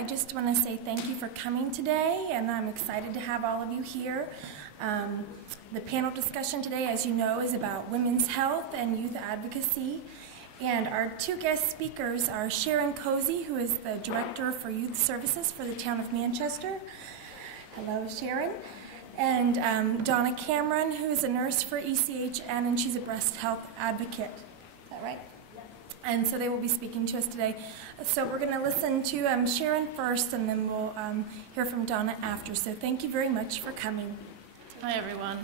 I just want to say thank you for coming today, and I'm excited to have all of you here. The panel discussion today, as you know, is about women's health and youth advocacy. And our two guest speakers are Sharon Cozy, who is the Director for Youth Services for the town of Manchester. Hello, Sharon. And Donna Cameron, who is a nurse for ECHN, and she's a breast health advocate. Is that right? Yes. And so they will be speaking to us today. So we're going to listen to Sharon first, and then we'll hear from Donna after. So thank you very much for coming. Hi, everyone.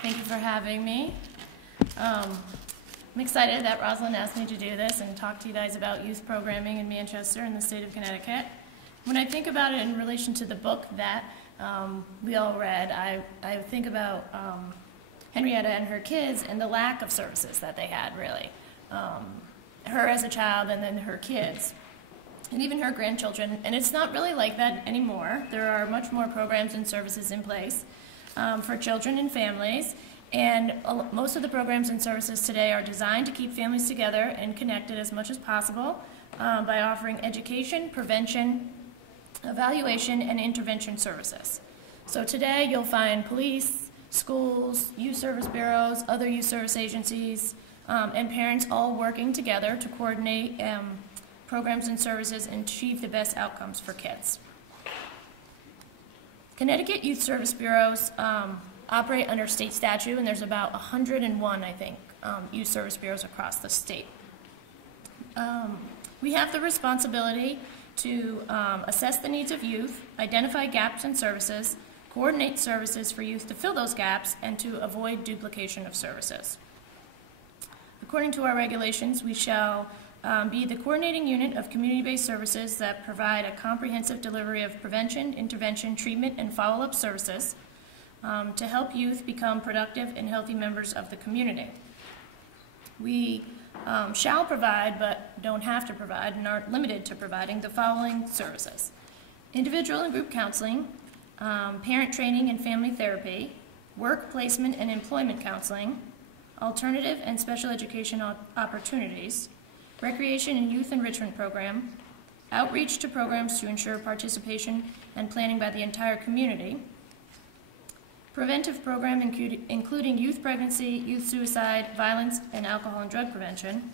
Thank you for having me. I'm excited that Rosalind asked me to do this and talk to you guys about youth programming in Manchester in the state of Connecticut. When I think about it in relation to the book that we all read, I think about Henrietta and her kids and the lack of services that they had, really. Her as a child and then her kids, and even her grandchildren. And it's not really like that anymore. There are much more programs and services in place for children and families. And most of the programs and services today are designed to keep families together and connected as much as possible by offering education, prevention, evaluation, and intervention services. So today you'll find police, schools, youth service bureaus, other youth service agencies, and parents all working together to coordinate programs and services and achieve the best outcomes for kids. Connecticut Youth Service Bureaus operate under state statute, and there's about 101, I think, youth service bureaus across the state. We have the responsibility to assess the needs of youth, identify gaps in services, coordinate services for youth to fill those gaps, and to avoid duplication of services. According to our regulations, we shall be the coordinating unit of community-based services that provide a comprehensive delivery of prevention, intervention, treatment, and follow-up services to help youth become productive and healthy members of the community. We shall provide, but don't have to provide, and aren't limited to providing the following services: individual and group counseling, parent training and family therapy, work placement and employment counseling, alternative and special education opportunities, recreation and youth enrichment program, outreach to programs to ensure participation and planning by the entire community, preventive program including youth pregnancy, youth suicide, violence, and alcohol and drug prevention,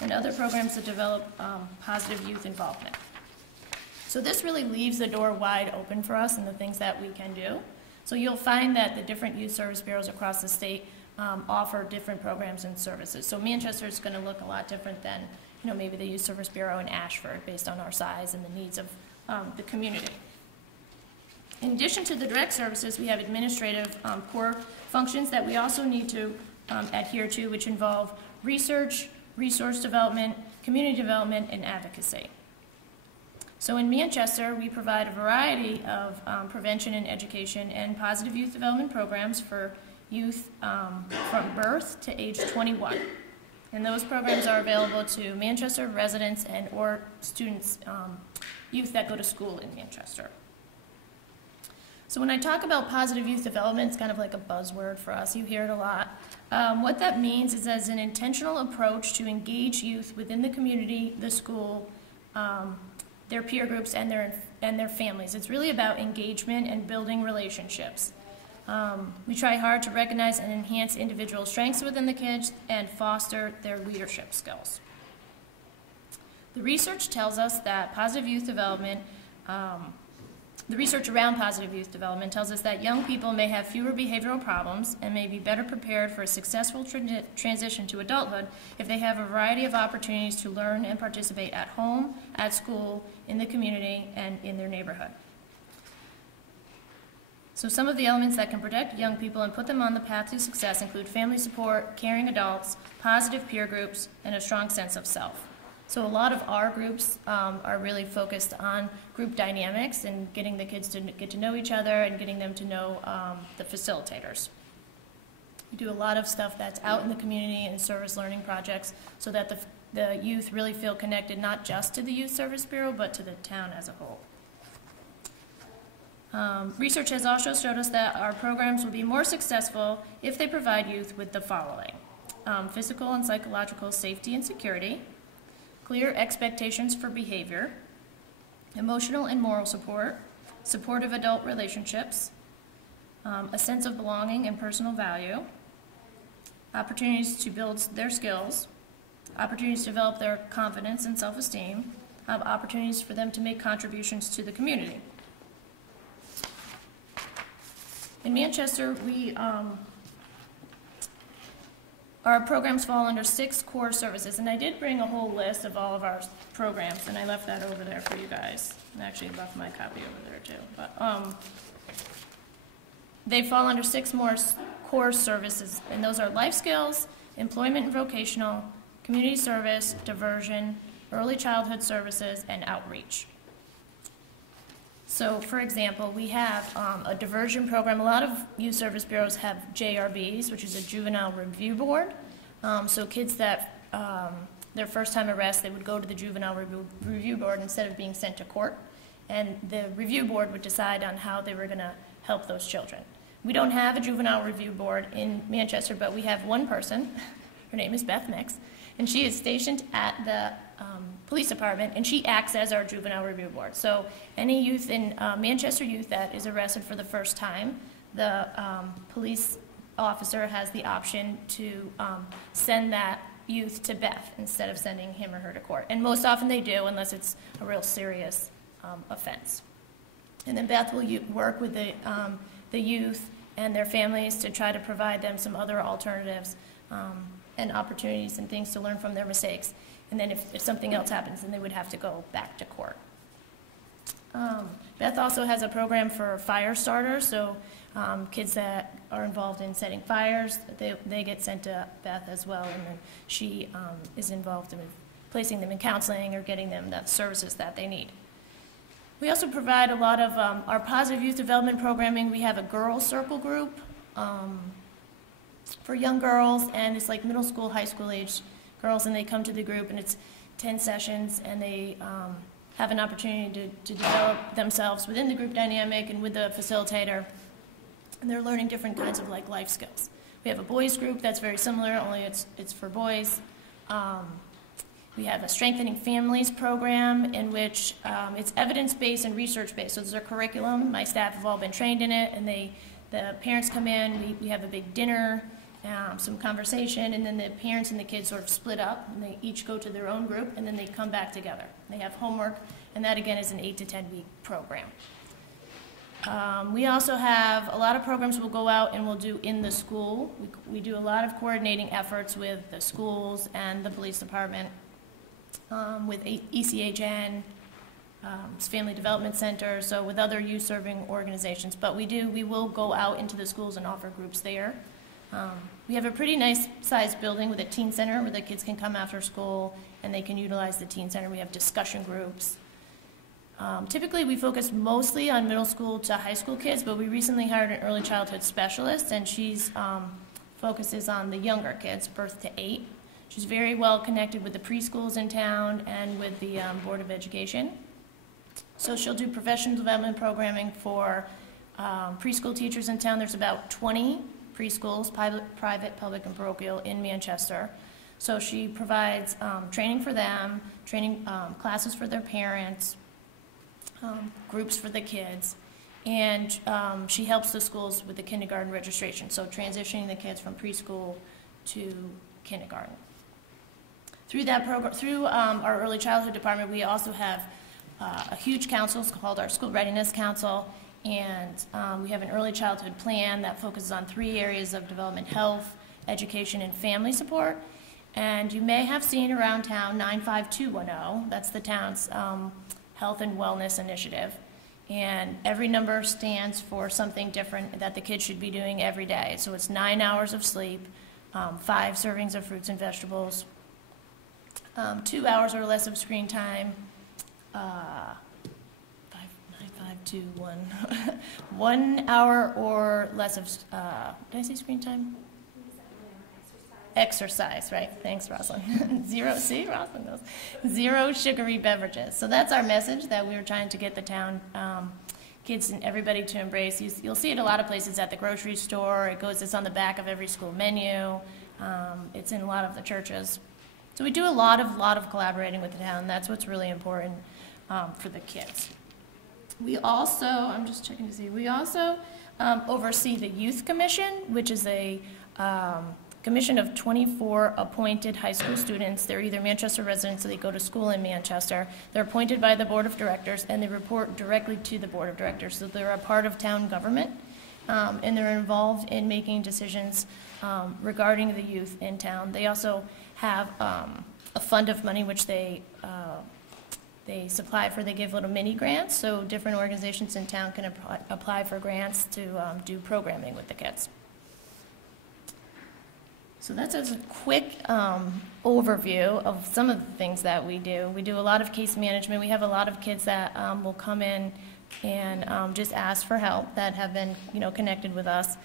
and other programs that develop positive youth involvement. So this really leaves the door wide open for us and the things that we can do. So you'll find that the different youth service bureaus across the state offer different programs and services. So Manchester is going to look a lot different than, maybe the Youth Service Bureau in Ashford, based on our size and the needs of the community. In addition to the direct services, we have administrative core functions that we also need to adhere to, which involve research, resource development, community development, and advocacy. So in Manchester, we provide a variety of prevention and education and positive youth development programs for youth from birth to age 21. And those programs are available to Manchester residents and or students, youth that go to school in Manchester. So when I talk about positive youth development, it's kind of like a buzzword for us. You hear it a lot. What that means is as an intentional approach to engage youth within the community, the school, their peer groups, and their families. It's really about engagement and building relationships. We try hard to recognize and enhance individual strengths within the kids and foster their leadership skills. The research tells us that positive youth development, the research around positive youth development tells us that young people may have fewer behavioral problems and may be better prepared for a successful transition to adulthood if they have a variety of opportunities to learn and participate at home, at school, in the community, and in their neighborhood. So some of the elements that can protect young people and put them on the path to success include family support, caring adults, positive peer groups, and a strong sense of self. So a lot of our groups are really focused on group dynamics and getting the kids to get to know each other and getting them to know the facilitators. We do a lot of stuff that's out in the community and service learning projects so that the youth really feel connected not just to the Youth Service Bureau but to the town as a whole. Research has also showed us that our programs will be more successful if they provide youth with the following: physical and psychological safety and security, clear expectations for behavior, emotional and moral support, supportive adult relationships, a sense of belonging and personal value, opportunities to build their skills, opportunities to develop their confidence and self-esteem, opportunities for them to make contributions to the community. In Manchester, our programs fall under 6 core services, and I did bring a whole list of all of our programs, and I left that over there for you guys. I actually left my copy over there too. But they fall under 6 more core services, and those are life skills, employment and vocational, community service, diversion, early childhood services, and outreach. So, for example, we have a diversion program. A lot of youth service bureaus have JRBs, which is a juvenile review board. So kids that, their first time arrest, they would go to the juvenile review board instead of being sent to court. And the review board would decide on how they were going to help those children. We don't have a juvenile review board in Manchester, but we have one person. Her name is Beth Mix, and she is stationed at the police department, and she acts as our juvenile review board. So any youth in Manchester youth that is arrested for the first time, the police officer has the option to send that youth to Beth instead of sending him or her to court. And most often they do, unless it's a real serious offense. And then Beth will work with the youth and their families to try to provide them some other alternatives and opportunities and things to learn from their mistakes. And then if something else happens, then they would have to go back to court. Beth also has a program for fire starters, so kids that are involved in setting fires, they get sent to Beth as well, and then she is involved in placing them in counseling or getting them the services that they need. We also provide a lot of our positive youth development programming. We have a girls circle group for young girls, and it's like middle school, high school age girls, and they come to the group, and it's 10 sessions, and they have an opportunity to develop themselves within the group dynamic and with the facilitator, and they're learning different kinds of like life skills. We have a boys group that's very similar, only it's for boys. We have a Strengthening Families program in which it's evidence-based and research-based. So there's a curriculum. My staff have all been trained in it, and the parents come in. We have a big dinner, some conversation, and then the parents and the kids sort of split up, and they each go to their own group, and then they come back together. They have homework, and that again is an 8 to 10 week program. We also have a lot of programs we'll go out and we'll do in the school. We do a lot of coordinating efforts with the schools and the police department, with ECHN, Family Development Center, so with other youth-serving organizations. But we will go out into the schools and offer groups there. We have a pretty nice sized building with a teen center where the kids can come after school and they can utilize the teen center. We have discussion groups. Typically we focus mostly on middle school to high school kids, but we recently hired an early childhood specialist, and she's focuses on the younger kids, birth to 8. She's very well connected with the preschools in town and with the Board of Education. So she'll do professional development programming for preschool teachers in town. There's about 20 preschools, private, public, and parochial in Manchester. So she provides training for them, training classes for their parents, groups for the kids, and she helps the schools with the kindergarten registration, so transitioning the kids from preschool to kindergarten. Through that program, through our early childhood department, we also have a huge council called our School Readiness Council, and we have an early childhood plan that focuses on 3 areas of development: health, education, and family support. And you may have seen around town 95210, that's the town's health and wellness initiative. And every number stands for something different that the kids should be doing every day. So it's 9 hours of sleep, 5 servings of fruits and vegetables, 2 hours or less of screen time, 1 hour or less of, did I say screen time? Exercise, right? Thanks, Rosalind. See, Rosalind knows. 0 sugary beverages. So that's our message that we were trying to get the town kids and everybody to embrace. You'll see it a lot of places at the grocery store. It's on the back of every school menu. It's in a lot of the churches. So we do a lot of collaborating with the town. That's what's really important. for the kids. We also, I'm just checking to see, we also oversee the Youth Commission, which is a commission of 24 appointed high school students. They're either Manchester residents or they go to school in Manchester. They're appointed by the Board of Directors and they report directly to the Board of Directors. So they're a part of town government and they're involved in making decisions regarding the youth in town. They also have a fund of money which they supply for. They give little mini grants so different organizations in town can apply for grants to do programming with the kids. So that's just a quick overview of some of the things that we do. We do a lot of case management. We have a lot of kids that will come in and just ask for help that have been, connected with us.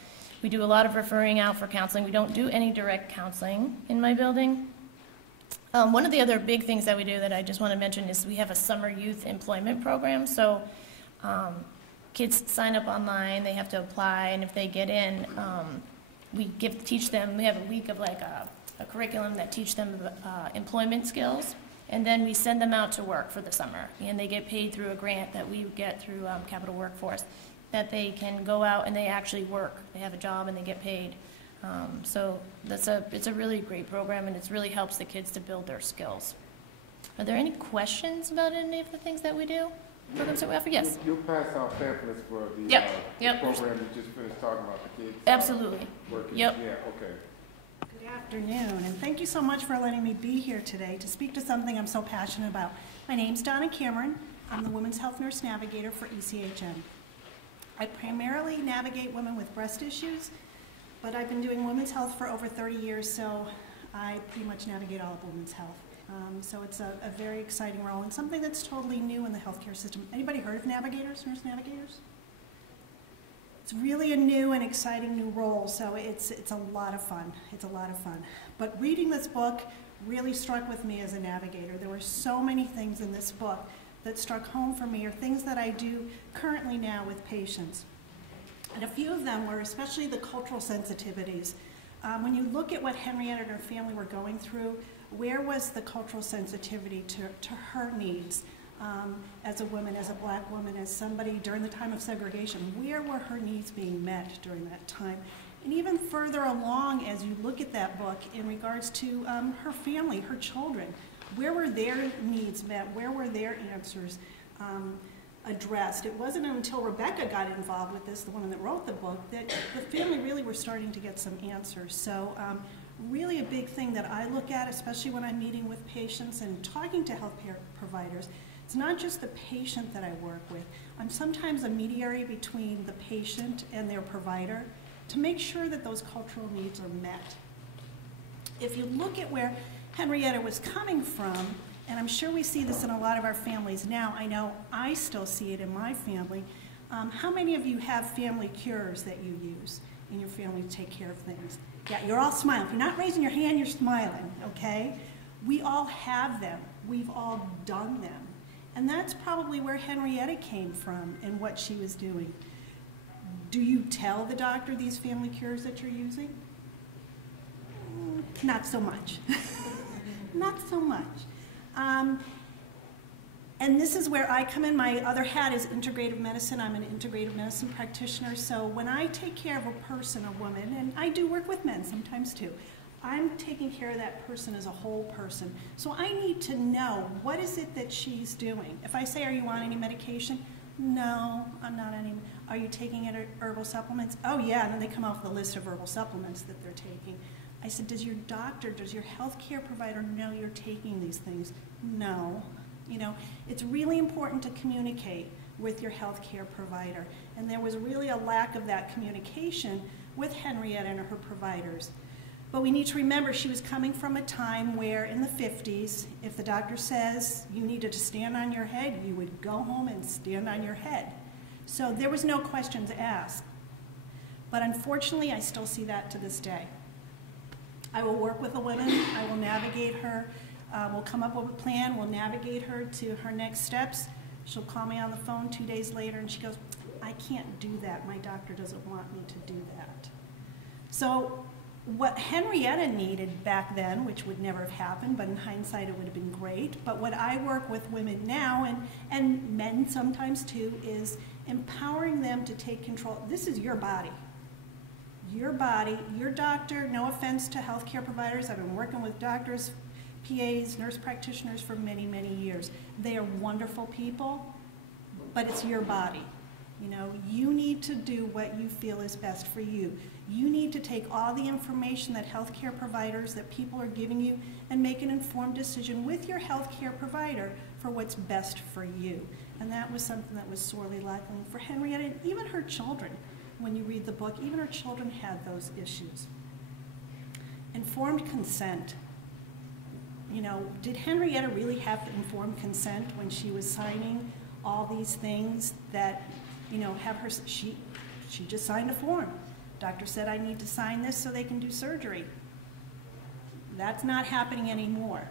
We do a lot of referring out for counseling. We don't do any direct counseling in my building. One of the other big things that we do that I just want to mention is we have a summer youth employment program. So kids sign up online, they have to apply, and if they get in, we teach them, we have a week of like a curriculum that teach them employment skills, and then we send them out to work for the summer, and they get paid through a grant that we get through Capital Workforce, that they can go out and they actually work. They have a job and they get paid. So it's a really great program, and it really helps the kids to build their skills. Are there any questions about any of the things that we do? Programs that we offer? Yes. You'll pass out pamphlets for the program you just finished talking about, the kids. Absolutely. Working. Yep. Yeah, okay. Good afternoon, and thank you so much for letting me be here today to speak to something I'm so passionate about. My name's Donna Cameron. I'm the Women's Health Nurse Navigator for ECHN. I primarily navigate women with breast issues, but I've been doing women's health for over 30 years, so I pretty much navigate all of women's health. So it's a very exciting role and something that's totally new in the healthcare system. Anybody heard of navigators, nurse navigators? It's really a new and exciting new role, so it's a lot of fun. It's a lot of fun. But reading this book really struck with me as a navigator. There were so many things in this book that struck home for me, or things that I do currently now with patients. And a few of them were especially the cultural sensitivities. When you look at what Henrietta and her family were going through, where was the cultural sensitivity to her needs as a woman, as a black woman, as somebody during the time of segregation? Where were her needs being met during that time? And even further along, as you look at that book in regards to her family, her children, where were their needs met? Where were their answers addressed? It wasn't until Rebecca got involved with this, the woman that wrote the book, that the family really were starting to get some answers. So really a big thing that I look at, especially when I'm meeting with patients and talking to healthcare providers, it's not just the patient that I work with. I'm sometimes a mediator between the patient and their provider to make sure that those cultural needs are met. If you look at where Henrietta was coming from, and I'm sure we see this in a lot of our families now, I know I still see it in my family, how many of you have family cures that you use in your family to take care of things? Yeah, you're all smiling. If you're not raising your hand, you're smiling, okay? We all have them. We've all done them. And that's probably where Henrietta came from and what she was doing. Do you tell the doctor these family cures that you're using? Not so much. Not so much. And this is where I come in. My other hat is integrative medicine. I'm an integrative medicine practitioner. So when I take care of a person, a woman, and I do work with men sometimes too, I'm taking care of that person as a whole person. So I need to know, what is it that she's doing? If I say, are you on any medication? No, I'm not on any. Are you taking any herbal supplements? Oh yeah, and then they come off the list of herbal supplements that they're taking. I said, does your doctor, does your health care provider know you're taking these things? No. You know, it's really important to communicate with your health care provider. And there was really a lack of that communication with Henrietta and her providers. But we need to remember she was coming from a time where in the 50s, if the doctor says you needed to stand on your head, you would go home and stand on your head. So there was no questions asked. But unfortunately, I still see that to this day. I will work with a woman, I will navigate her, we'll come up with a plan, we'll navigate her to her next steps. She'll call me on the phone 2 days later and she goes, I can't do that, my doctor doesn't want me to do that. So What Henrietta needed back then, which would never have happened, but in hindsight it would have been great, but what I work with women now, and men sometimes too, is empowering them to take control. This is your body. Your body, your doctor, no offense to healthcare providers. I've been working with doctors, PAs, nurse practitioners for many, many years. They are wonderful people, but it's your body. You know, you need to do what you feel is best for you. You need to take all the information that healthcare providers, that people are giving you, and make an informed decision with your healthcare provider for what's best for you. And that was something that was sorely lacking for Henrietta, and even her children. When you read the book, even her children had those issues. Informed consent. You know, did Henrietta really have informed consent when she was signing all these things that, you know, have her, she just signed a form. Doctor said, I need to sign this so they can do surgery. That's not happening anymore,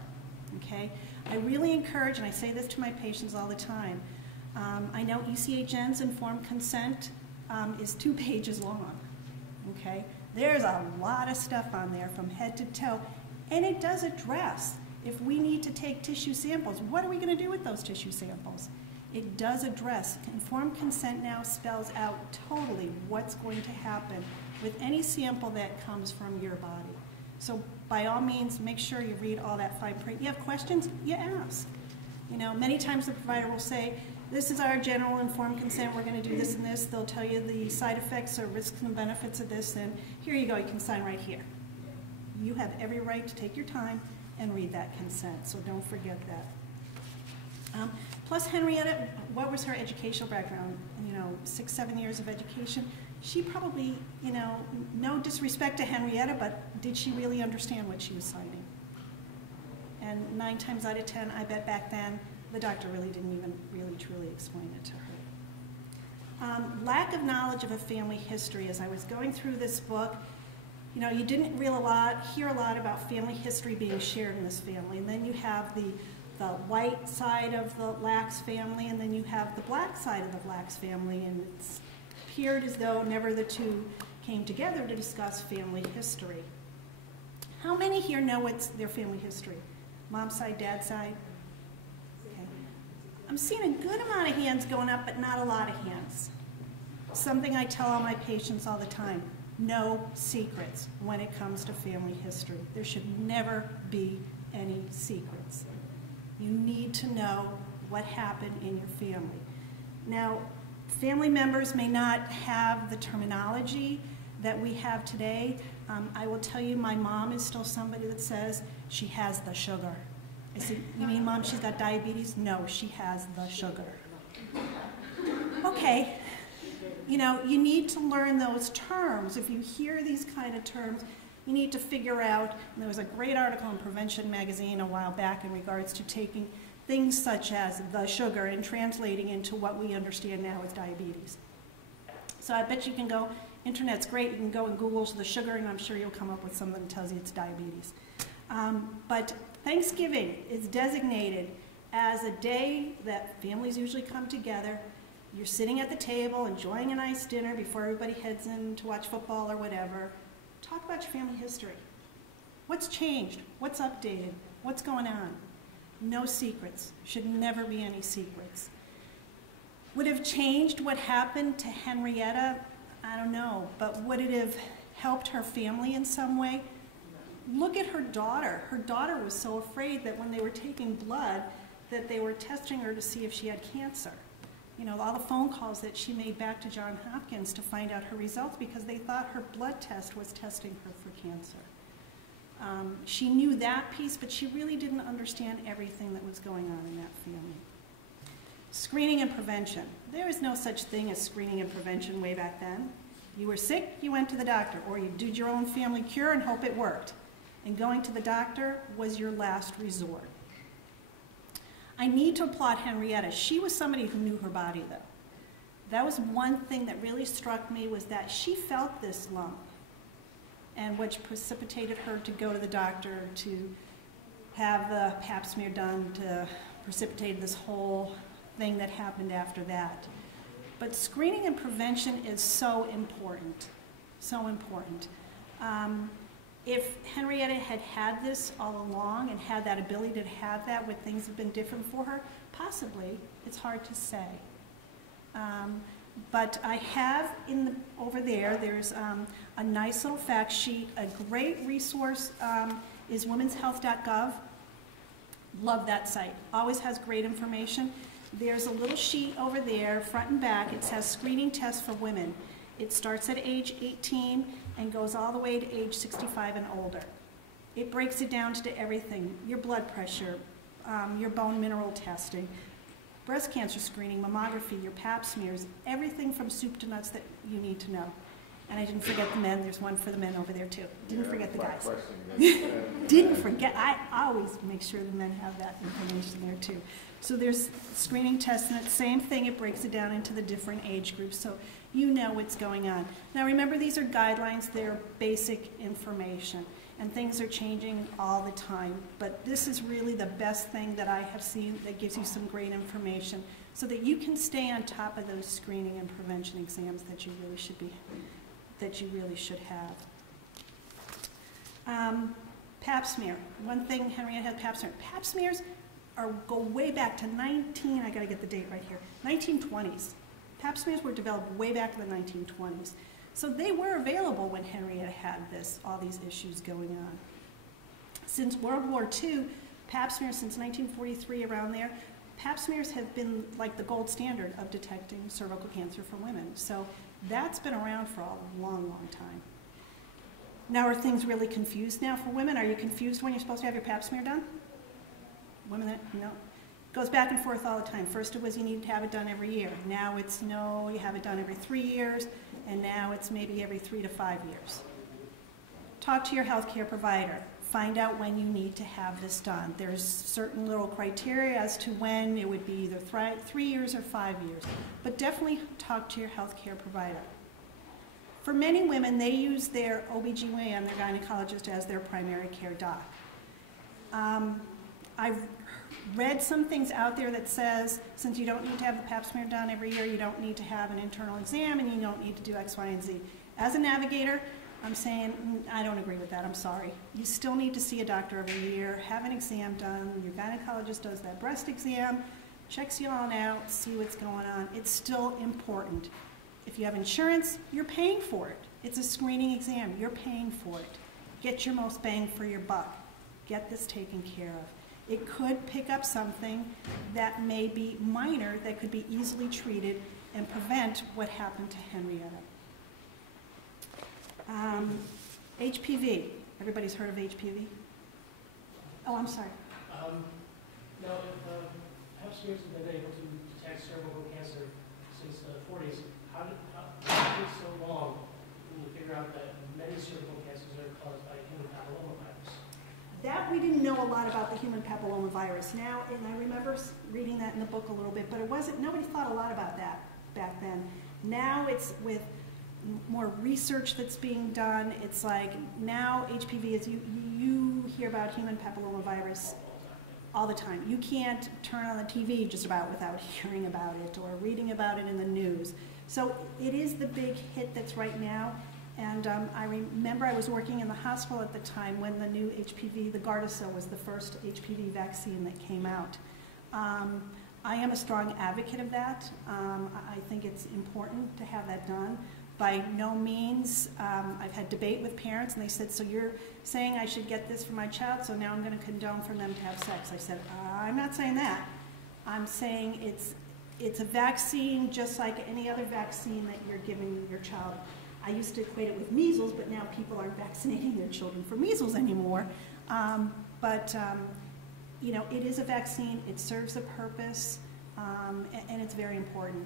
okay? I really encourage, and I say this to my patients all the time, I know ECHN's informed consent is 2 pages long, okay? There's a lot of stuff on there from head to toe, and it does address, if we need to take tissue samples, what are we gonna do with those tissue samples? It does address, informed consent now spells out totally what's going to happen with any sample that comes from your body. So by all means, make sure you read all that fine print. You have questions, you ask. You know, many times the provider will say, this is our general informed consent, we're gonna do this and this. They'll tell you the side effects or risks and benefits of this, and here you go, you can sign right here. You have every right to take your time and read that consent, so don't forget that. Plus Henrietta, what was her educational background? You know, 6, 7 years of education. She probably, you know, no disrespect to Henrietta, but did she really understand what she was signing? And 9 times out of 10, I bet back then, the doctor really didn't even really truly explain it to her. Lack of knowledge of a family history. As I was going through this book, you know, you didn't hear a lot about family history being shared in this family. And then you have the white side of the Lax family, and then you have the black side of the Lax family, and it appeared as though never the two came together to discuss family history. How many here know what's their family history? Mom's side, dad's side? Okay. I'm seeing a good amount of hands going up, but not a lot of hands. Something I tell all my patients all the time, no secrets when it comes to family history. There should never be any secrets. You need to know what happened in your family. Now, family members may not have the terminology that we have today. I will tell you, my mom is still somebody that says she has the sugar. I said, you mean, Mom, she's got diabetes? No, she has the sugar. Okay, you know, you need to learn those terms. If you hear these kind of terms, you need to figure out, and there was a great article in Prevention magazine a while back in regards to taking things such as the sugar and translating into what we understand now as diabetes. So I bet you can go, internet's great, you can go and Google the sugar, and I'm sure you'll come up with something that tells you it's diabetes. But Thanksgiving is designated as a day that families usually come together. You're sitting at the table, enjoying a nice dinner before everybody heads in to watch football or whatever. Talk about your family history. What's changed? What's updated? What's going on? No secrets. Should never be any secrets. Would it have changed what happened to Henrietta? I don't know. But would it have helped her family in some way? Look at her daughter. Her daughter was so afraid that when they were taking blood, that they were testing her to see if she had cancer. You know, all the phone calls that she made back to Johns Hopkins to find out her results because they thought her blood test was testing her for cancer. She knew that piece, but she really didn't understand everything that was going on in that family. Screening and prevention. There was no such thing as screening and prevention way back then. You were sick, you went to the doctor, or you did your own family cure and hope it worked. And going to the doctor was your last resort. I need to applaud Henrietta. She was somebody who knew her body, though. That was one thing that really struck me, was that she felt this lump, and which precipitated her to go to the doctor to have the pap smear done, to precipitate this whole thing that happened after that. But screening and prevention is so important, so important. If Henrietta had had this all along and had that ability to have that, would things have been different for her? Possibly. It's hard to say. But I have over there, there's a nice little fact sheet. A great resource is womenshealth.gov. Love that site. Always has great information. There's a little sheet over there, front and back. It says screening tests for women. It starts at age 18 and goes all the way to age 65 and older. It breaks it down to everything: your blood pressure, your bone mineral testing, breast cancer screening, mammography, your pap smears, everything from soup to nuts that you need to know. And I didn't forget the men. There's one for the men over there too. Didn't forget the guys. Didn't forget. I always make sure the men have that information there too. So there's screening tests, and it's the same thing. It breaks it down into the different age groups, so you know what's going on. Now remember, these are guidelines. They're basic information, and things are changing all the time. But this is really the best thing that I have seen that gives you some great information so that you can stay on top of those screening and prevention exams that you really should have. Pap smear. One thing, Henrietta had pap smear. Pap smears go way back to I gotta get the date right here, 1920s. Pap smears were developed way back in the 1920s. So they were available when Henrietta had all these issues going on. Since World War II, pap smears, since 1943, around there, pap smears have been like the gold standard of detecting cervical cancer for women. So that's been around for a long, long time. Now, are things really confused now for women? Are you confused when you're supposed to have your pap smear done? Women, no. It goes back and forth all the time. First it was you need to have it done every year. Now it's no, you have it done every 3 years, and now it's maybe every 3 to 5 years. Talk to your healthcare provider. Find out when you need to have this done. There's certain little criteria as to when it would be either 3 years or 5 years. But definitely talk to your healthcare provider. For many women, they use their OBGYN, their gynecologist, as their primary care doc. I've read some things out there that says, since you don't need to have the pap smear done every year, you don't need to have an internal exam, and you don't need to do X, Y, and Z. As a navigator, I'm saying, I don't agree with that, I'm sorry. You still need to see a doctor every year, have an exam done. Your gynecologist does that breast exam, checks you all out, see what's going on. It's still important. If you have insurance, you're paying for it. It's a screening exam, you're paying for it. Get your most bang for your buck. Get this taken care of. It could pick up something that may be minor, that could be easily treated and prevent what happened to Henrietta. HPV. Everybody's heard of HPV? Oh, I'm sorry. Now, if pap smears have been able to detect cervical cancer since the 40s, how did it take so long when you figure out that many cervical cancers are caused by human papillomavirus? That we didn't know a lot about the human papillomavirus. Now, and I remember reading that in the book a little bit, but it wasn't, nobody thought a lot about that back then. Now it's with more research that's being done. It's like now HPV is, you hear about human papillomavirus all the time. You can't turn on the TV just about without hearing about it or reading about it in the news. So it is the big hit that's right now. And I remember I was working in the hospital at the time when the new HPV, the Gardasil, was the first HPV vaccine that came out. I am a strong advocate of that. I think it's important to have that done. By no means, I've had debate with parents, and they said, so you're saying I should get this for my child, so now I'm going to condone for them to have sex. I said, I'm not saying that. I'm saying it's a vaccine just like any other vaccine that you're giving your child. I used to equate it with measles, but now people aren't vaccinating their children for measles anymore. You know, it is a vaccine. It serves a purpose, and it's very important.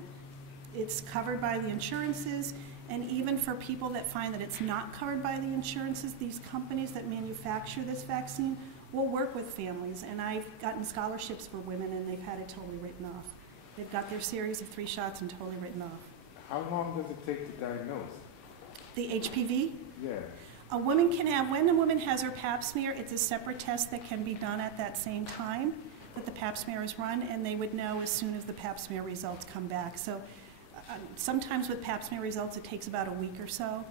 It's covered by the insurances, and even for people that find that it's not covered by the insurances, these companies that manufacture this vaccine will work with families. And I've gotten scholarships for women, and they've had it totally written off. They've got their series of 3 shots and totally written off. How long does it take to diagnose? The HPV? Yeah. A woman can have, when a woman has her pap smear, it's a separate test that can be done at that same time that the pap smear is run, and they would know as soon as the pap smear results come back. So sometimes with pap smear results, it takes about a week or so.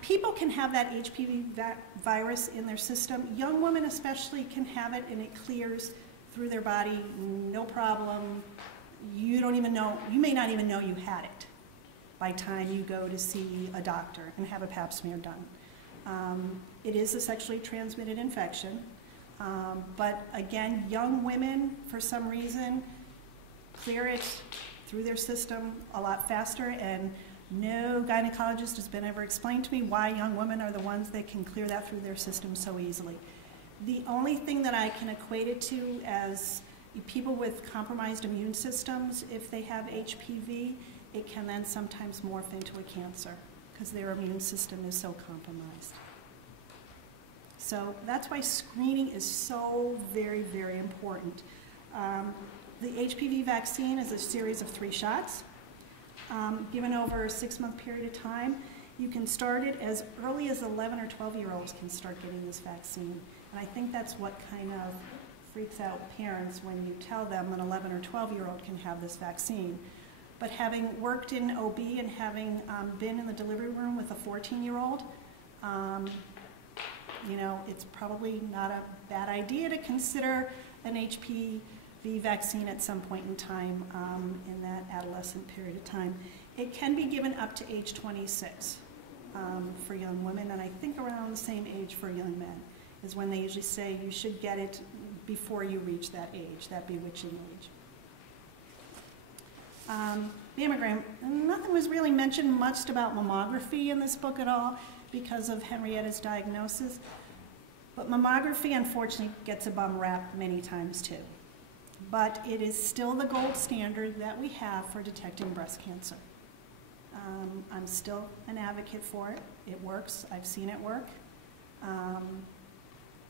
People can have that HPV virus in their system. Young women especially can have it, and it clears through their body, no problem. You don't even know, you may not even know you had it by the time you go to see a doctor and have a pap smear done. It is a sexually transmitted infection, but again, young women, for some reason, clear it through their system a lot faster, and no gynecologist has been ever explained to me why young women are the ones that can clear that through their system so easily. The only thing that I can equate it to as people with compromised immune systems, if they have HPV, it can then sometimes morph into a cancer because their immune system is so compromised. So that's why screening is so very, very important. The HPV vaccine is a series of 3 shots given over a 6-month period of time. You can start it as early as 11 or 12-year-olds can start getting this vaccine. And I think that's what kind of freaks out parents when you tell them an 11 or 12-year-old can have this vaccine. But having worked in OB and having been in the delivery room with a 14-year-old, you know, it's probably not a bad idea to consider an HPV vaccine at some point in time in that adolescent period of time. It can be given up to age 26 for young women, and I think around the same age for young men is when they usually say you should get it before you reach that age, that bewitching age. Mammogram. Nothing was really mentioned much about mammography in this book at all because of Henrietta's diagnosis, but mammography unfortunately gets a bum rap many times too. But it is still the gold standard that we have for detecting breast cancer. I'm still an advocate for it. It works. I've seen it work.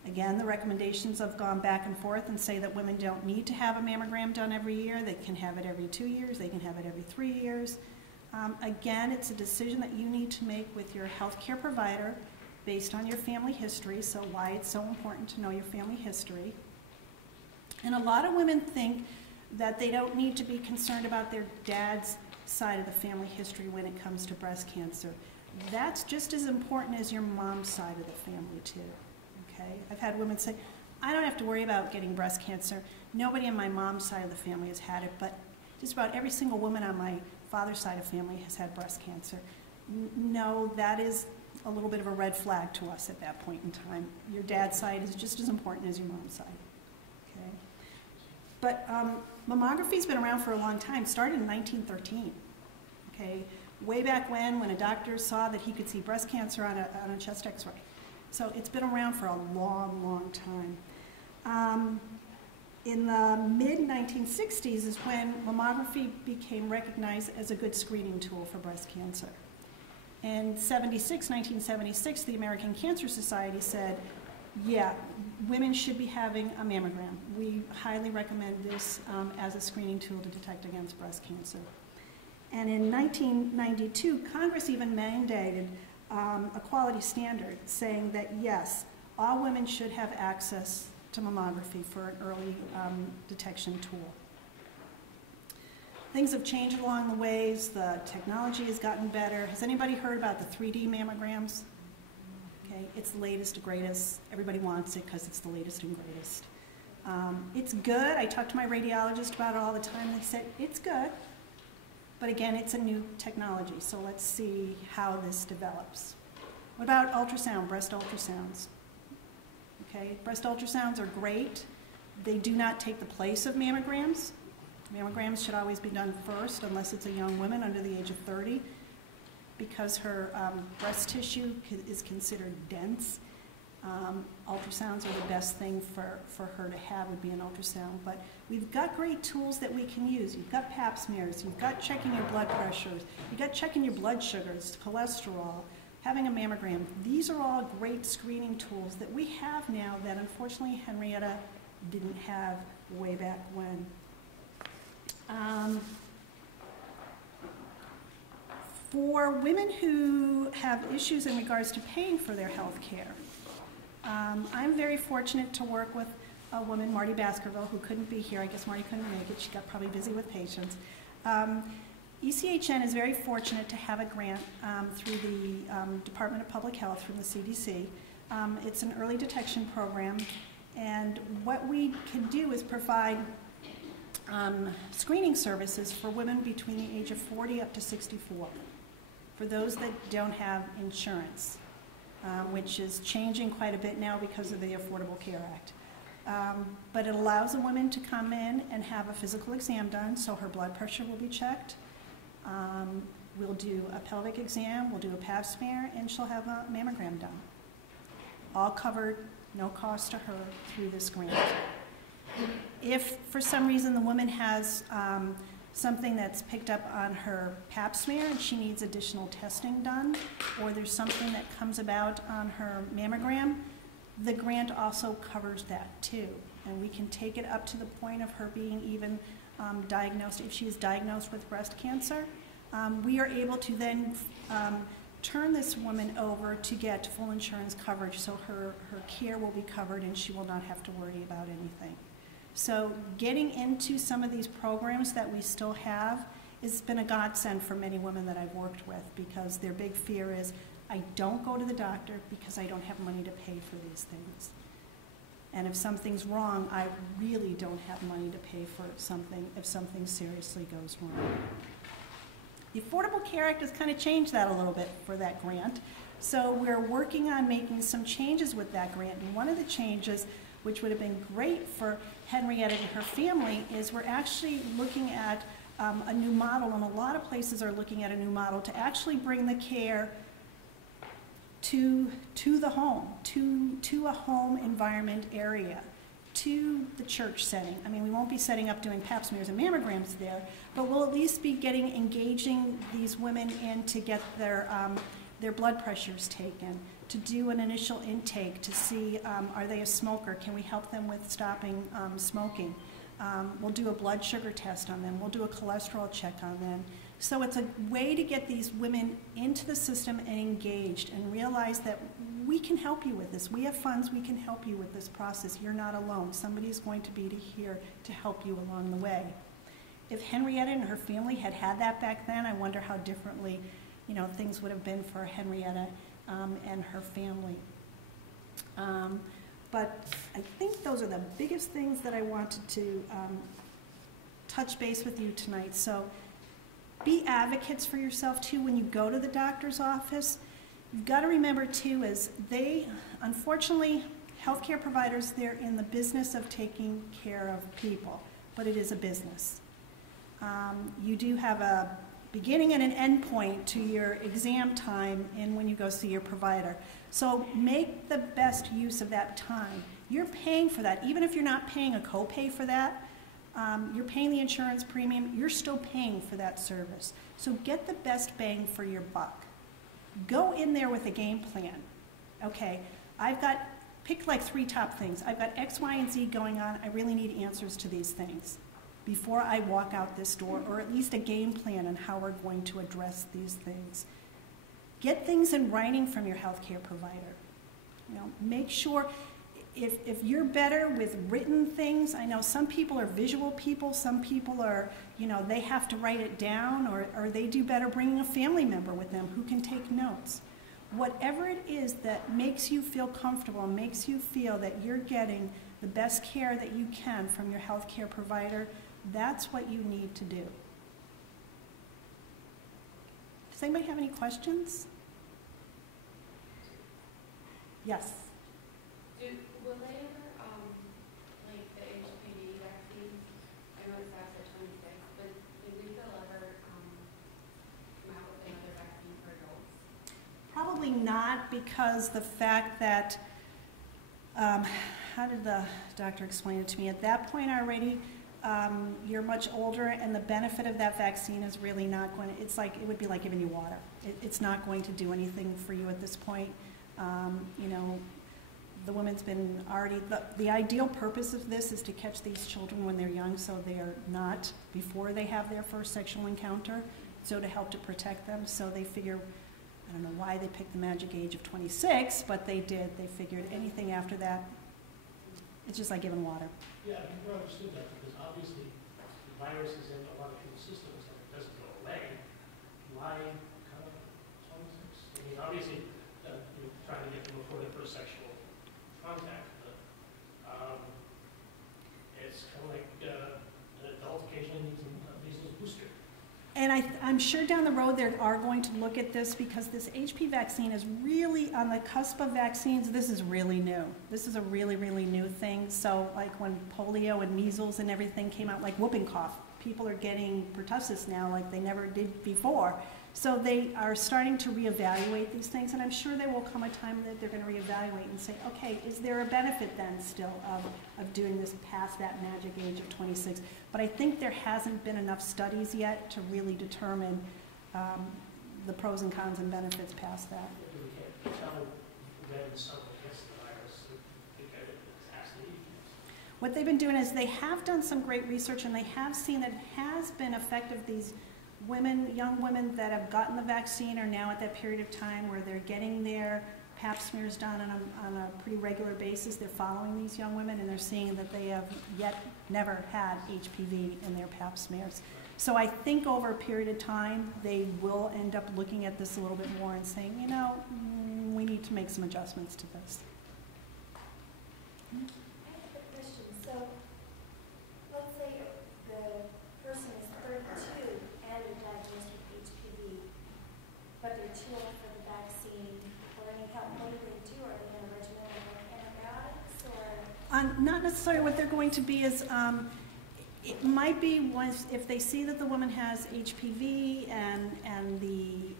Again, the recommendations have gone back and forth and say that women don't need to have a mammogram done every year. They can have it every 2 years. They can have it every 3 years. Again, it's a decision that you need to make with your healthcare provider based on your family history, so why it's so important to know your family history. And a lot of women think that they don't need to be concerned about their dad's side of the family history when it comes to breast cancer. That's just as important as your mom's side of the family too. Okay? I've had women say, I don't have to worry about getting breast cancer. Nobody on my mom's side of the family has had it, but just about every single woman on my father's side of the family has had breast cancer. No, that is a little bit of a red flag to us at that point in time. Your dad's side is just as important as your mom's side. Okay? But mammography's been around for a long time, started in 1913. Okay? Way back when a doctor saw that he could see breast cancer on a chest x-ray. So it's been around for a long, long time. In the mid-1960s is when mammography became recognized as a good screening tool for breast cancer. In 1976, the American Cancer Society said, yeah, women should be having a mammogram. We highly recommend this as a screening tool to detect against breast cancer. And in 1992, Congress even mandated a quality standard saying that, yes, all women should have access to mammography for an early detection tool. Things have changed along the ways. The technology has gotten better. Has anybody heard about the 3D mammograms? Okay, it's the latest, greatest. Everybody wants it because it's the latest and greatest. It's good. I talk to my radiologist about it all the time. They said, it's good. But again, it's a new technology, so let's see how this develops. What about ultrasound, breast ultrasounds? Okay, breast ultrasounds are great. They do not take the place of mammograms. Mammograms should always be done first, unless it's a young woman under the age of 30, because her breast tissue is considered dense. Ultrasounds are the best thing for her to have would be an ultrasound. But we've got great tools that we can use. You've got pap smears, you've got checking your blood pressures, you've got checking your blood sugars, cholesterol, having a mammogram. These are all great screening tools that we have now that unfortunately Henrietta didn't have way back when. For women who have issues in regards to paying for their health care, I'm very fortunate to work with a woman, Marty Baskerville, who couldn't be here. I guess Marty couldn't make it. She got probably busy with patients. ECHN is very fortunate to have a grant through the Department of Public Health from the CDC. It's an early detection program, and what we can do is provide screening services for women between the age of 40 up to 64, for those that don't have insurance, which is changing quite a bit now because of the Affordable Care Act. But it allows a woman to come in and have a physical exam done, so her blood pressure will be checked. We'll do a pelvic exam, we'll do a pap smear, and she'll have a mammogram done. All covered, no cost to her through this grant. If for some reason the woman has something that's picked up on her pap smear and she needs additional testing done, or there's something that comes about on her mammogram, the grant also covers that too. And we can take it up to the point of her being even diagnosed. If she is diagnosed with breast cancer, we are able to then turn this woman over to get full insurance coverage, so her care will be covered and she will not have to worry about anything. So getting into some of these programs that we still have has been a godsend for many women that I've worked with, because their big fear is, I don't go to the doctor because I don't have money to pay for these things. And if something's wrong, I really don't have money to pay for something if something seriously goes wrong. The Affordable Care Act has kind of changed that a little bit for that grant. So we're working on making some changes with that grant. And one of the changes, which would have been great for Henrietta and her family, is we're actually looking at a new model, and a lot of places are looking at a new model to actually bring the care to the home, to a home environment area, to the church setting. I mean, we won't be setting up doing pap smears and mammograms there, but we'll at least be engaging these women in to get their blood pressures taken, to do an initial intake to see, are they a smoker? Can we help them with stopping smoking? We'll do a blood sugar test on them. We'll do a cholesterol check on them. So it's a way to get these women into the system and engaged, and realize that we can help you with this. We have funds, we can help you with this process. You're not alone. Somebody's going to be here to help you along the way. If Henrietta and her family had had that back then, I wonder how differently, things would have been for Henrietta and her family. But I think those are the biggest things that I wanted to touch base with you tonight. So be advocates for yourself too when you go to the doctor's office. You've got to remember too, is unfortunately, healthcare providers, they're in the business of taking care of people, but it is a business. You do have a beginning and an end point to your exam time and when you go see your provider. So make the best use of that time. You're paying for that. Even if you're not paying a copay for that, you're paying the insurance premium, you're still paying for that service. So get the best bang for your buck. Go in there with a game plan. Okay, pick like 3 top things. I've got X, Y, and Z going on. I really need answers to these things before I walk out this door, or at least a game plan on how we're going to address these things. Get things in writing from your healthcare provider. Make sure, if you're better with written things, I know some people are visual people, some people are, they have to write it down, or they do better bringing a family member with them who can take notes. Whatever it is that makes you feel comfortable, makes you feel that you're getting the best care that you can from your healthcare provider, that's what you need to do. Does anybody have any questions? Yes. Will they ever, like the HPV vaccines, I know it's after 26, but do we still ever come out with another vaccine for adults? Probably not, because the fact that, how did the doctor explain it to me? At that point already, you're much older, and the benefit of that vaccine is really not going to, it would be like giving you water. It's not going to do anything for you at this point. The woman's been already, the ideal purpose of this is to catch these children when they're young, so they're not before they have their first sexual encounter, so to help to protect them. So they figure, I don't know why they picked the magic age of 26, but they did. They figured anything after that, it's just like giving water. Yeah, I never understood that, because obviously the virus is in a lot of people's systems and it doesn't go delay, why kind of 26? I mean, obviously, you're trying to get them before their first sexual contact, but it's kind of like an adult occasionally needs a measles booster. And I'm sure down the road they are going to look at this because this HP vaccine is really on the cusp of vaccines. This is really new. This is a really, really new thing. So like when polio and measles and everything came out, like whooping cough, people are getting pertussis now like they never did before. So they are starting to reevaluate these things, and I'm sure there will come a time that they're going to reevaluate and say, okay, is there a benefit then still of doing this past that magic age of 26? But I think there hasn't been enough studies yet to really determine the pros and cons and benefits past that. We can't tell when someone gets the virus because it has to be. What they've been doing is they have done some great research, and they have seen that it has been effective. These women, young women that have gotten the vaccine are now at that period of time where they're getting their pap smears done on a pretty regular basis. They're following these young women, and they're seeing that they have yet never had HPV in their pap smears. So I think over a period of time, they will end up looking at this a little bit more and saying, you know, we need to make some adjustments to this. I have a question. So, let's say the person is 32 and they're diagnosed with HPV, but they're too old for the vaccine or any help. What do they do? Are they on a regimen of antibiotics or? Not necessarily. What they're going to be is, it might be once if they see that the woman has HPV and the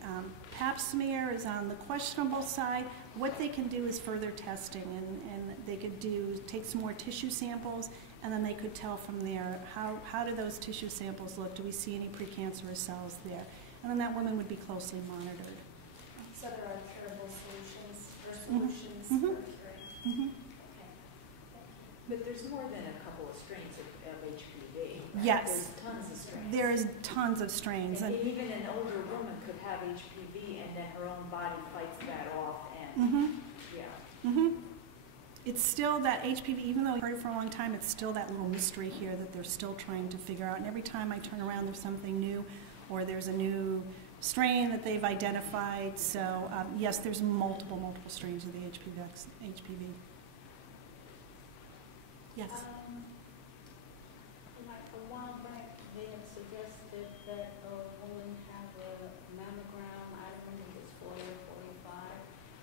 pap smear is on the questionable side, what they can do is further testing, and they could take some more tissue samples, and then they could tell from there how do those tissue samples look? Do we see any precancerous cells there? And then that woman would be closely monitored. So there are curable solutions or solutions for curing. Okay. But there's more than a couple of strains of HPV. Right? Yes. There's tons of strains. There's tons of strains. And even an older woman could have HPV and then her own body fights that off and, yeah. It's still that HPV, even though we've heard it for a long time, it's still that little mystery here that they're still trying to figure out. And every time I turn around, there's something new, or there's a new strain that they've identified. So yes, there's multiple strains of the HPV. Yes. Like a while back, they had suggested that a woman have a mammogram. I don't think it's 40 or 45.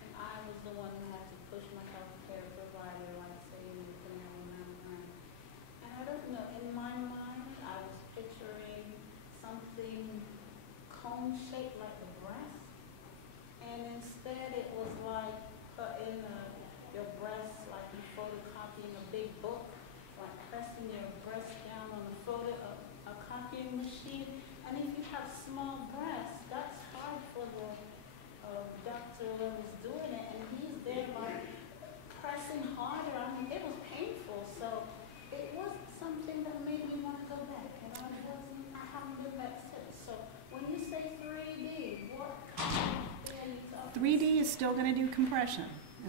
And I was the one who had to push my healthcare provider, like saying you can have a mammogram. And I don't know, in my mind, I was picturing something cone-shaped like a breast. And instead it was like in your breast, like you photocopying a big book, like pressing your breast down on a copying machine. And if you have small breasts, that's hard for the doctor who was doing it, and he's there like pressing harder. I mean, it was painful. So it was something that made me want to go back, and I haven't been back since. So when you say 3D, what kind of thing are you talking about? 3D is still going to do compression.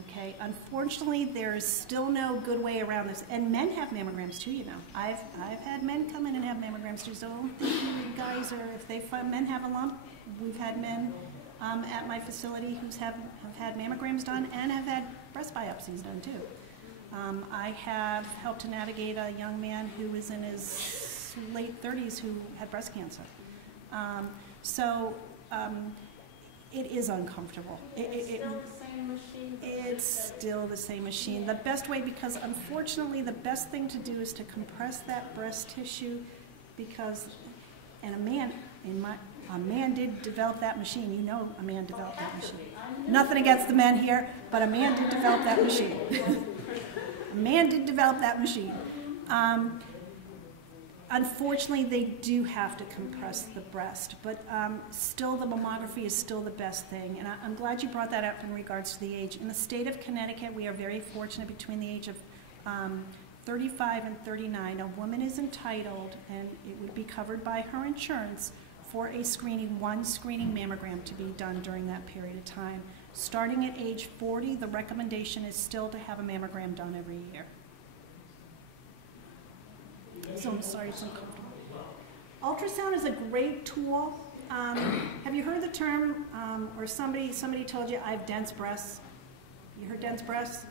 Okay. Unfortunately, there's still no good way around this. And men have mammograms too, you know. I've had men come in and have mammograms too. So don't think you guys are, if they find men have a lump, we've had men at my facility who have had mammograms done and have had breast biopsies done too. I have helped to navigate a young man who was in his late 30s who had breast cancer. It is uncomfortable. It's still the same machine. The best way, because unfortunately the best thing to do is to compress that breast tissue, because, and a man did develop that machine. You know, a man developed that machine. Nothing against the men here, but a man did develop that machine. A man did develop that machine. Unfortunately, they do have to compress the breast, but still the mammography is still the best thing. And I'm glad you brought that up in regards to the age. In the state of Connecticut, we are very fortunate. Between the age of 35 and 39, a woman is entitled, and it would be covered by her insurance, for a screening, one screening mammogram to be done during that period of time. Starting at age 40, the recommendation is still to have a mammogram done every year. So I'm sorry, it's uncomfortable. Ultrasound is a great tool. Have you heard the term, or somebody told you I have dense breasts? You heard dense breasts?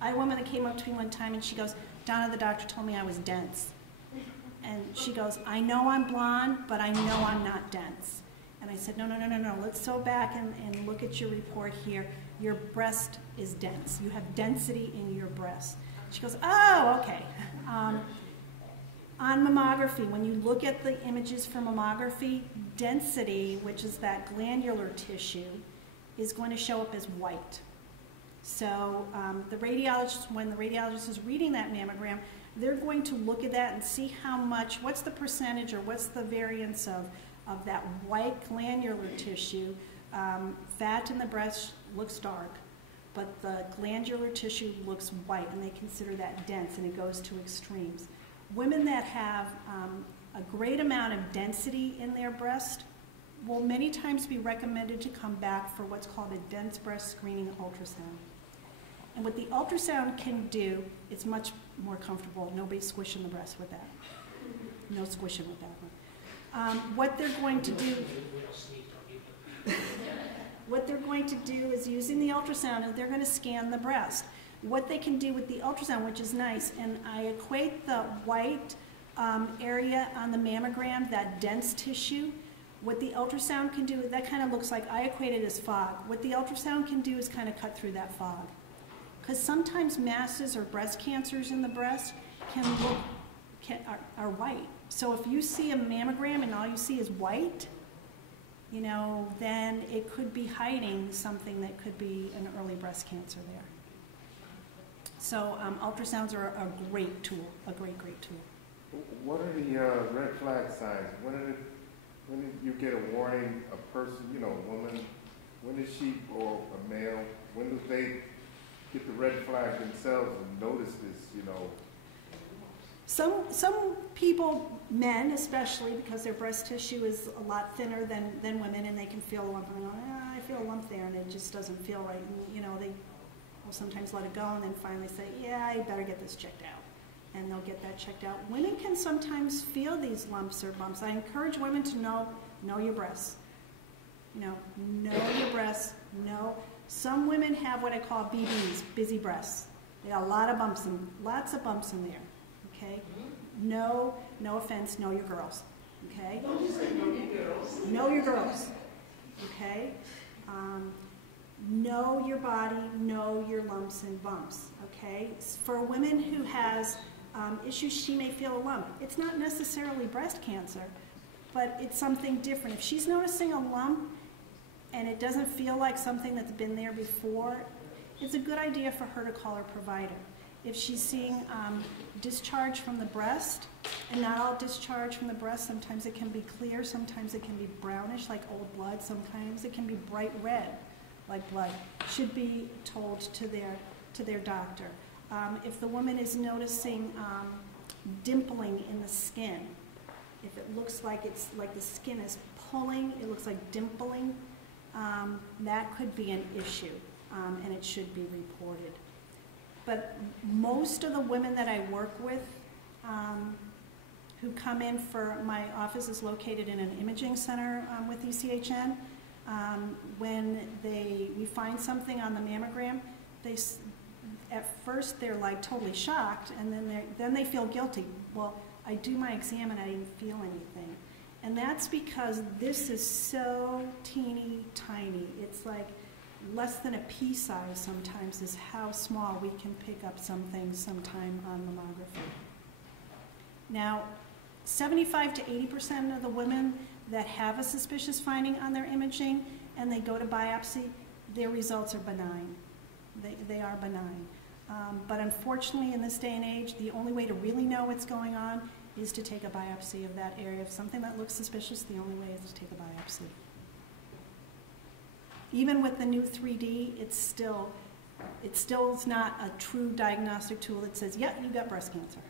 I had a woman that came up to me one time and she goes, Donna, the doctor told me I was dense. And she goes, I know I'm blonde, but I know I'm not dense. And I said, no. Let's go back and look at your report here. Your breast is dense. You have density in your breast. She goes, oh, okay. On mammography, when you look at the images for mammography, density, which is that glandular tissue, is going to show up as white. So the radiologist, when the radiologist is reading that mammogram, they're going to look at that and see how much, what's the percentage or what's the variance of that white glandular tissue. Fat in the breast looks dark, but the glandular tissue looks white, and they consider that dense, and it goes to extremes. Women that have a great amount of density in their breast will many times be recommended to come back for what's called a dense breast screening ultrasound. And what the ultrasound can do, it's much more comfortable. Nobody's squishing the breast with that. No squishing with that one. What they're going to do, is using the ultrasound, and they're going to scan the breast. What they can do with the ultrasound, which is nice, and I equate the white area on the mammogram, that dense tissue, what the ultrasound can do, that kind of looks like, I equate it as fog. What the ultrasound can do is kind of cut through that fog. Because sometimes masses or breast cancers in the breast are white. So if you see a mammogram and all you see is white, you know, then it could be hiding something that could be an early breast cancer there. So ultrasounds are a great tool, a great tool. What are the red flag signs? When did you get a warning, a person, you know, a woman, when is she, or a male, when do they get the red flag themselves and notice this, you know? Some people, men especially, because their breast tissue is a lot thinner than women, and they can feel a lump, and go, I feel a lump there, and it just doesn't feel right. And, you know, they will sometimes let it go, and then finally say, yeah, I better get this checked out. And they'll get that checked out. Women can sometimes feel these lumps or bumps. I encourage women to know your breasts. You know your breasts. Some women have what I call BBs, busy breasts. They got lots of bumps in there. Okay? No offense, know your girls. Okay? Know your girls. Okay? Know your body, know your lumps and bumps. Okay? For a woman who has issues, she may feel a lump. It's not necessarily breast cancer, but it's something different. If she's noticing a lump and it doesn't feel like something that's been there before, it's a good idea for her to call her provider. If she's seeing discharge from the breast, and not all discharge from the breast, sometimes it can be clear, sometimes it can be brownish like old blood, sometimes it can be bright red like blood, should be told to their doctor. If the woman is noticing dimpling in the skin, if it looks like it's like the skin is pulling, it looks like dimpling, that could be an issue, and it should be reported. But most of the women that I work with who come in for, my office is located in an imaging center with ECHN, when we find something on the mammogram, at first they're like totally shocked, and then they feel guilty. Well, I do my exam and I didn't feel anything. And that's because this is so teeny tiny. It's like less than a pea size sometimes is how small we can pick up some things sometime on mammography. Now, 75 to 80% of the women that have a suspicious finding on their imaging and they go to biopsy, their results are benign. They are benign. But unfortunately, in this day and age, the only way to really know what's going on is to take a biopsy of that area. If something that looks suspicious, the only way is to take a biopsy. Even with the new 3D, it still is not a true diagnostic tool that says, yeah, you've got breast cancer.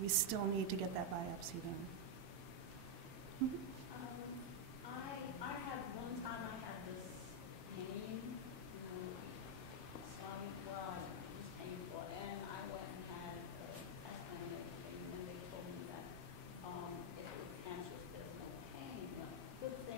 We still need to get that biopsy done. Mm-hmm. I had one time I had this pain, swelling blood, it was painful, and I went and had a test and everything, and they told me that if it was cancerous, there's no pain. Well, good thing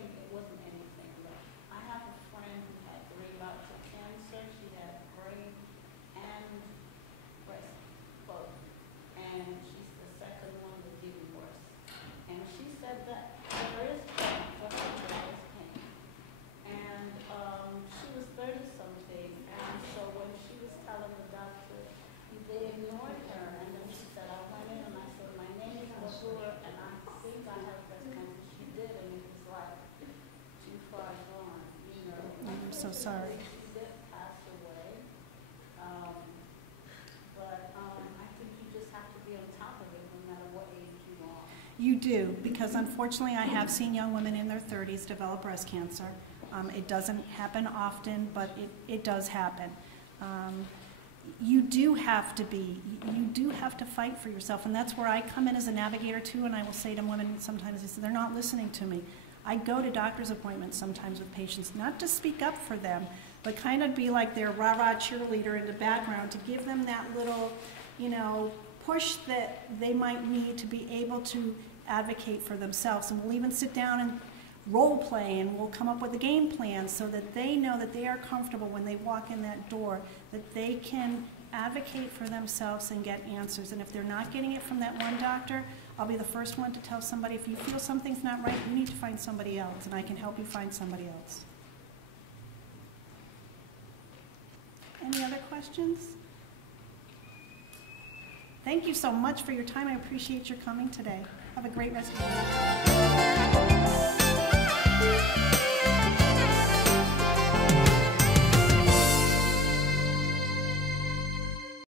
so sorry. She did pass away. But I think you just have to be on top of it no matter what age you are. You do, because unfortunately I have seen young women in their 30s develop breast cancer. It doesn't happen often, but it does happen. You do have to fight for yourself, and that's where I come in as a navigator too, and I will say to women sometimes, they say, they're not listening to me. I go to doctor's appointments sometimes with patients, not to speak up for them, but kind of be like their rah-rah cheerleader in the background to give them that little, push that they might need to be able to advocate for themselves. And we'll even sit down and role play, and we'll come up with a game plan so that they know that they are comfortable when they walk in that door, that they can advocate for themselves and get answers. And if they're not getting it from that one doctor, I'll be the first one to tell somebody, if you feel something's not right, you need to find somebody else, and I can help you find somebody else. Any other questions? Thank you so much for your time. I appreciate your coming today. Have a great rest of the day.